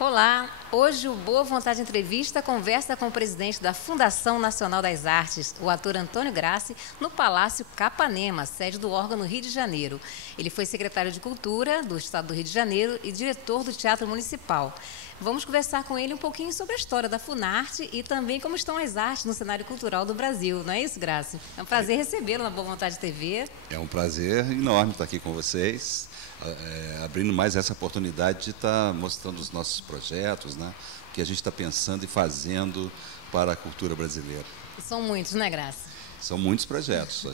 Olá, hoje o Boa Vontade Entrevista conversa com o presidente da Fundação Nacional das Artes, o ator Antônio Grassi, no Palácio Capanema, sede do órgão no Rio de Janeiro. Ele foi secretário de Cultura do Estado do Rio de Janeiro e diretor do Teatro Municipal. Vamos conversar com ele um pouquinho sobre a história da Funarte e também como estão as artes no cenário cultural do Brasil. Não é isso, Grassi? É um prazer recebê-lo na Boa Vontade TV. É um prazer enorme estar aqui com vocês, abrindo mais essa oportunidade de estar mostrando os nossos projetos, né? O que a gente está pensando e fazendo para a cultura brasileira. São muitos, né, Grassi? São muitos projetos.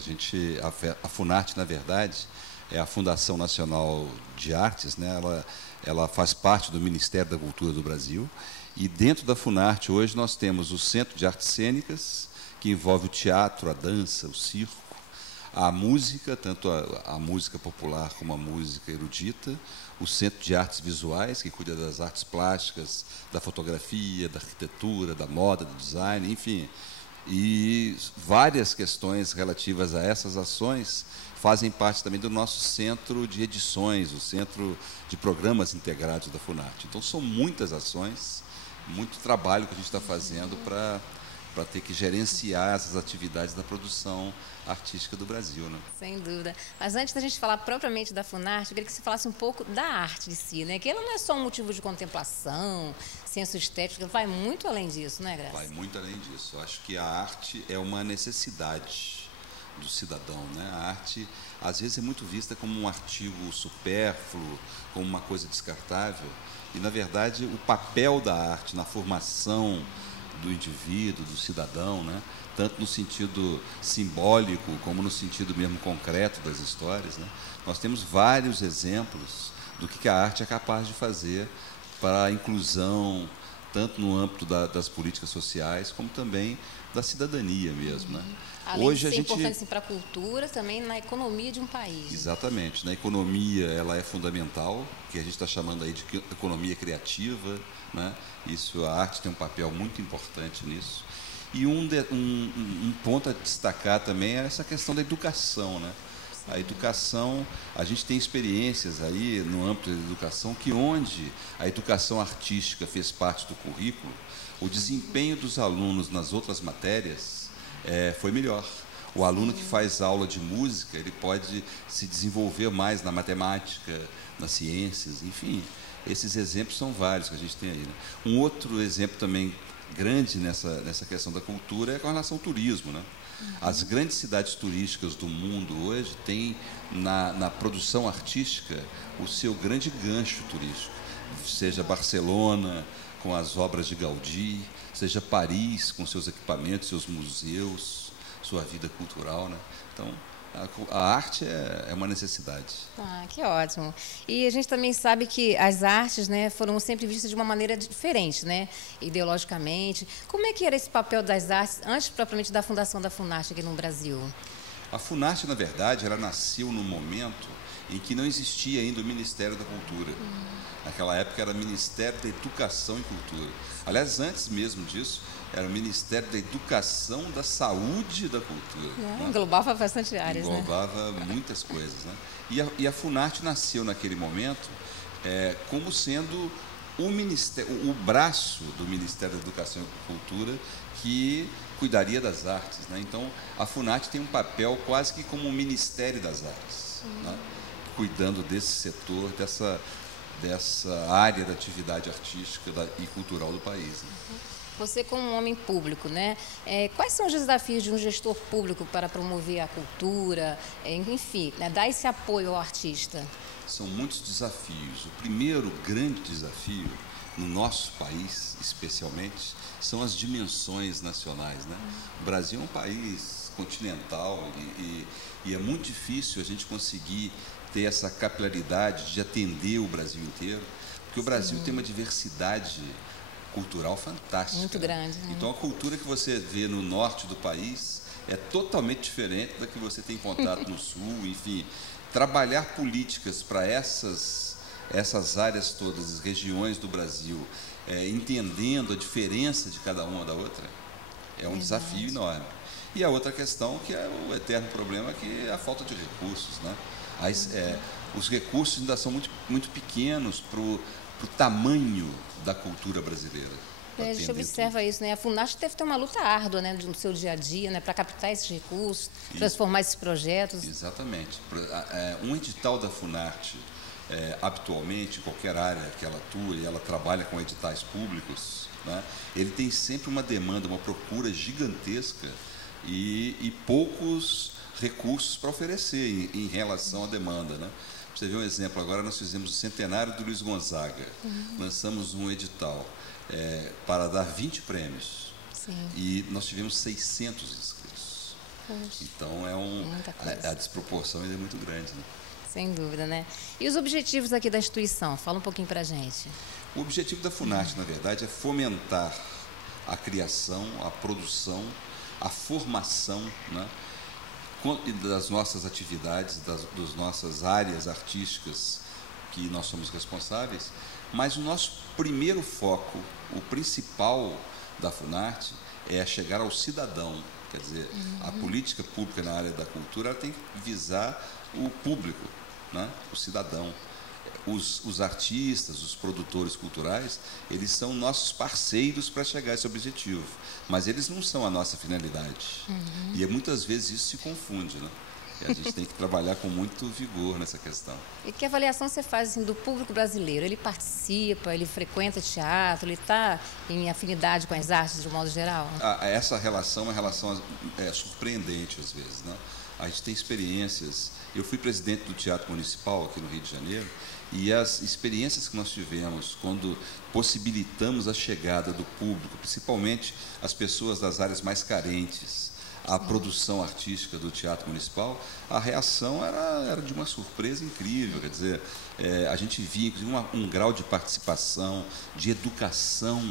A Funarte, na verdade, é a Fundação Nacional de Artes, né? Ela faz parte do Ministério da Cultura do Brasil. E dentro da Funarte, hoje, nós temos o Centro de Artes Cênicas, que envolve o teatro, a dança, o circo, a música, tanto a música popular como a música erudita, o Centro de Artes Visuais, que cuida das artes plásticas, da fotografia, da arquitetura, da moda, do design, enfim. E várias questões relativas a essas ações fazem parte também do nosso centro de edições, o centro de programas integrados da Funarte. Então, são muitas ações, muito trabalho que a gente está fazendo para ter que gerenciar essas atividades da produção artística do Brasil, né? Sem dúvida. Mas antes da gente falar propriamente da Funarte, eu queria que você falasse um pouco da arte em si, né? Que ela não é só um motivo de contemplação, senso estético, ela vai muito além disso, né, Graça? Vai muito além disso. Eu acho que a arte é uma necessidade do cidadão, né? A arte, às vezes, é muito vista como um artigo supérfluo, como uma coisa descartável. E, na verdade, o papel da arte na formação do indivíduo, do cidadão, né? Tanto no sentido simbólico como no sentido mesmo concreto das histórias, né? Nós temos vários exemplos do que a arte é capaz de fazer para a inclusão, tanto no âmbito das políticas sociais, como também da cidadania mesmo, né? Além de ser importante para a cultura, também na economia de um país. Exatamente. Na economia, ela é fundamental, que a gente está chamando aí de economia criativa, né? Isso, a arte tem um papel muito importante nisso. E um ponto a destacar também é essa questão da educação, né? Sim. A educação, a gente tem experiências aí no âmbito da educação que onde a educação artística fez parte do currículo, o desempenho dos alunos nas outras matérias foi melhor. O aluno que faz aula de música, ele pode se desenvolver mais na matemática, nas ciências, enfim. Esses exemplos são vários que a gente tem aí, né? Um outro exemplo também grande nessa questão da cultura é com relação ao turismo, né? As grandes cidades turísticas do mundo hoje têm na produção artística o seu grande gancho turístico, seja Barcelona com as obras de Gaudí, seja Paris com seus equipamentos, seus museus, sua vida cultural, né? Então, a arte é uma necessidade. Ah, que ótimo. E a gente também sabe que as artes, né, foram sempre vistas de uma maneira diferente, né, ideologicamente. Como é que era esse papel das artes antes propriamente da fundação da Funarte aqui no Brasil? A Funarte, na verdade, ela nasceu num momento em que não existia ainda o Ministério da Cultura. Naquela época era o Ministério da Educação e Cultura. Aliás, antes mesmo disso, era o Ministério da Educação, da Saúde e da Cultura. Né? Englobava bastante áreas, englobava muitas coisas, né? E a Funarte nasceu naquele momento como sendo o braço do Ministério da Educação e Cultura que cuidaria das artes, né? Então, a Funarte tem um papel quase que como um Ministério das Artes, né? Cuidando desse setor, dessa área da atividade artística e cultural do país, né? Você, como um homem público, né? Quais são os desafios de um gestor público para promover a cultura, enfim, né, dar esse apoio ao artista? São muitos desafios. O primeiro grande desafio, no nosso país especialmente, são as dimensões nacionais, né? O Brasil é um país continental e é muito difícil a gente conseguir ter essa capilaridade de atender o Brasil inteiro, porque o Brasil tem uma diversidade cultural fantástica. Muito grande. Né? Então, a cultura que você vê no norte do país é totalmente diferente da que você tem contato no sul, enfim. Trabalhar políticas para essas áreas todas, as regiões do Brasil, entendendo a diferença de cada uma da outra, é um desafio enorme. E a outra questão, que é o eterno problema, que é a falta de recursos, né? Os recursos ainda são muito, muito pequenos o tamanho da cultura brasileira. A gente observa isso, né? A Funarte deve ter uma luta árdua, né, no seu dia a dia, né, para captar esses recursos, transformar esses projetos. Exatamente. Um edital da Funarte, habitualmente, em qualquer área que ela atua, e ela trabalha com editais públicos, né, ele tem sempre uma demanda, uma procura gigantesca e poucos recursos para oferecer em relação à demanda, né? Para você ver um exemplo, agora nós fizemos o centenário do Luiz Gonzaga, lançamos um edital para dar 20 prêmios. Sim. E nós tivemos 600 inscritos. Poxa, então a desproporção ainda é muito grande, né? Sem dúvida, né? E os objetivos aqui da instituição? Fala um pouquinho para a gente. O objetivo da Funarte, na verdade, é fomentar a criação, a produção, a formação, né, das nossas atividades, das nossas áreas artísticas que nós somos responsáveis, mas o nosso primeiro foco, o principal da Funarte, é chegar ao cidadão. Quer dizer, a política pública na área da cultura ela tem que visar o público, né, o cidadão. Os artistas, os produtores culturais, eles são nossos parceiros para chegar a esse objetivo, mas eles não são a nossa finalidade. E muitas vezes isso se confunde, né? E a gente tem que trabalhar com muito vigor nessa questão. E que avaliação você faz assim, do público brasileiro? Ele participa, ele frequenta teatro, ele está em afinidade com as artes de um modo geral? Essa relação é uma relação surpreendente às vezes, né? A gente tem experiências. Eu fui presidente do Teatro Municipal aqui no Rio de Janeiro, e as experiências que nós tivemos quando possibilitamos a chegada do público, principalmente as pessoas das áreas mais carentes, à produção artística do Teatro Municipal, a reação era de uma surpresa incrível. Quer dizer, a gente via um grau de participação, de educação,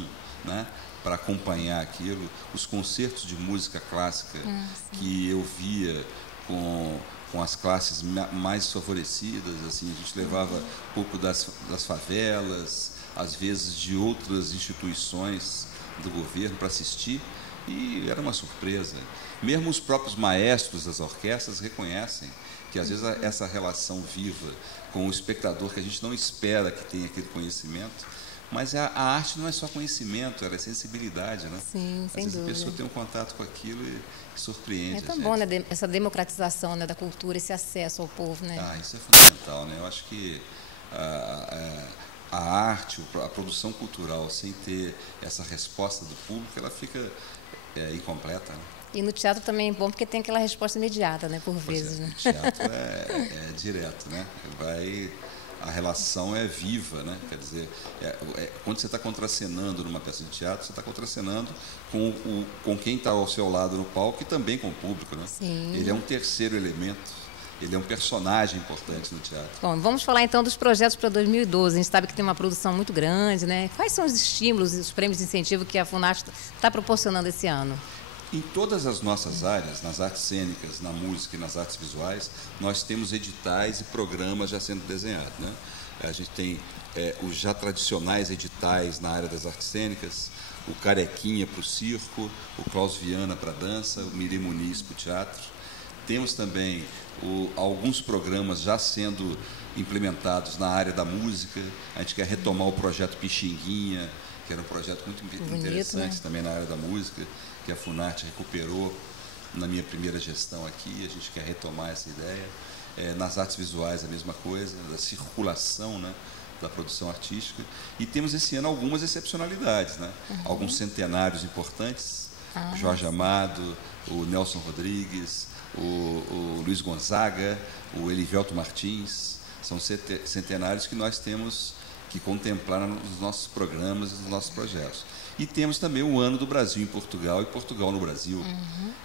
né, para acompanhar aquilo. Os concertos de música clássica que eu via com as classes mais favorecidas, assim, a gente levava um pouco das favelas, às vezes de outras instituições do governo para assistir, e era uma surpresa. Mesmo os próprios maestros das orquestras reconhecem que às vezes essa relação viva com o espectador, que a gente não espera que tenha aquele conhecimento, mas a arte não é só conhecimento, ela é sensibilidade, né? Sim, sem dúvida. Às vezes a pessoa tem um contato com aquilo e surpreende. É tão bom, né, essa democratização, né, da cultura, esse acesso ao povo, né? Isso é fundamental, né? Eu acho que a arte, a produção cultural, sem ter essa resposta do público, ela fica incompleta, né? E no teatro também é bom porque tem aquela resposta imediata, né, por vezes. Né? O teatro é direto, né? A relação é viva, né? Quer dizer, quando você está contracenando numa peça de teatro, você está contracenando com quem está ao seu lado no palco e também com o público, né? Sim. Ele é um terceiro elemento, ele é um personagem importante no teatro. Bom, vamos falar então dos projetos para 2012. A gente sabe que tem uma produção muito grande, né? Quais são os estímulos e os prêmios de incentivo que a Funarte está proporcionando esse ano? Em todas as nossas áreas, nas artes cênicas, na música e nas artes visuais, nós temos editais e programas já sendo desenhados, né? A gente tem os já tradicionais editais na área das artes cênicas, o Carequinha para o circo, o Klaus Viana para a dança, o Miri Muniz para o teatro. Temos também alguns programas já sendo implementados na área da música. A gente quer retomar o projeto Pixinguinha, que era um projeto muito interessante, né? Também na área da música, que a Funarte recuperou na minha primeira gestão aqui. A gente quer retomar essa ideia. Nas artes visuais a mesma coisa, da circulação, né, da produção artística. E temos esse ano algumas excepcionalidades, né? Alguns centenários importantes, Jorge Amado, o Nelson Rodrigues, o Luiz Gonzaga, o Elivelto Martins. São centenários que nós temos que contemplar nos nossos programas e nos nossos projetos. E temos também o Ano do Brasil em Portugal e Portugal no Brasil,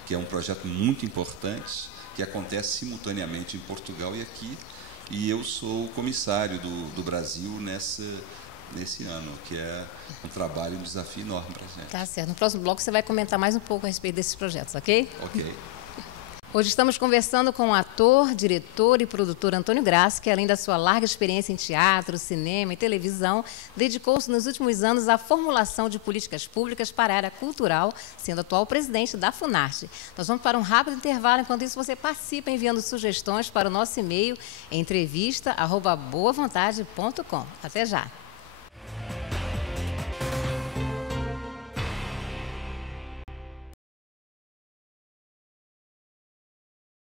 que é um projeto muito importante, que acontece simultaneamente em Portugal e aqui. E eu sou o comissário do Brasil nesse ano, que é um trabalho, um desafio enorme para a gente. Tá certo. No próximo bloco você vai comentar mais um pouco a respeito desses projetos, ok? Ok. Hoje estamos conversando com o ator, diretor e produtor Antônio Grassi, que além da sua larga experiência em teatro, cinema e televisão, dedicou-se nos últimos anos à formulação de políticas públicas para a área cultural, sendo atual presidente da Funarte. Nós vamos para um rápido intervalo, enquanto isso você participa enviando sugestões para o nosso e-mail entrevista@boavontade.com. Até já!